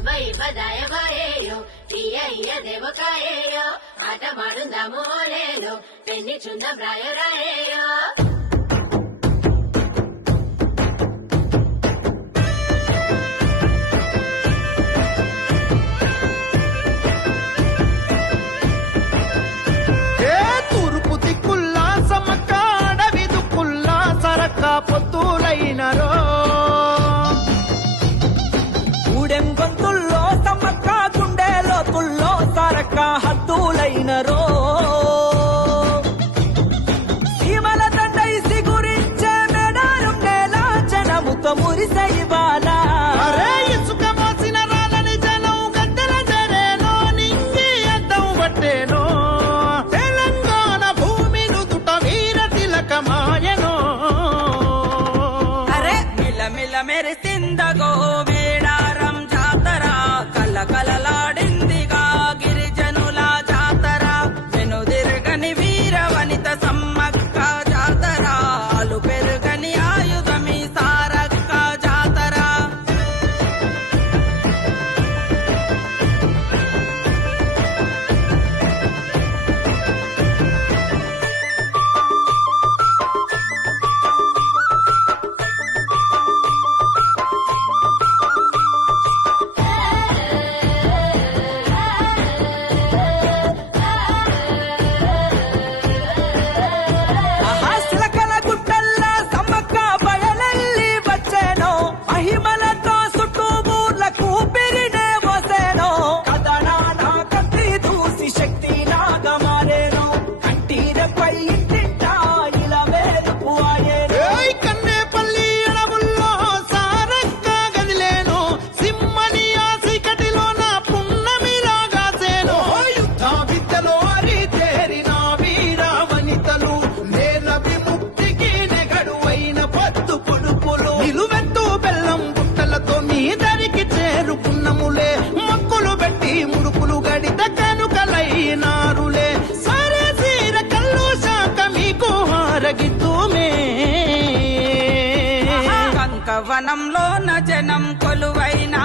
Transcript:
ಬದಾಯ ಬಾಯೇಯೋ ತೀಯ ದೇವಕಾಯೇಯೋ ಆಟ ಮಾಡುಂದಾಮು ಓಲೇಲೋ ಪೆನ್ನಿ ಚುಂದಂ ರಾಯ ರಾಯೇಯೋ పొత్తులైనరో ఊడెం గొంతుల్లో సమ్మక్క గుండెలో తుల్లో సరక్క హద్దులైనరో సీమల తండై సిగురించే మెడారం నేల జనముతో మురిసై బాలా ఇసుక మోసిన రాలని జనం గద్దెల జరేనో నింగి అద్దం పట్టేనో తెలంగాణ భూమి నుదుట వీర తిలకమాయనో మెరిసిందగో మేడారం జాతర కలకలలాడిందిగా గిరిజనుల జాతర వెనుదిరగని వీర వనిత సమ్మక్క జాతర అలు పెరుగని ఆయుధమి సారక్క జాతర వనంలో జనం కొలువైన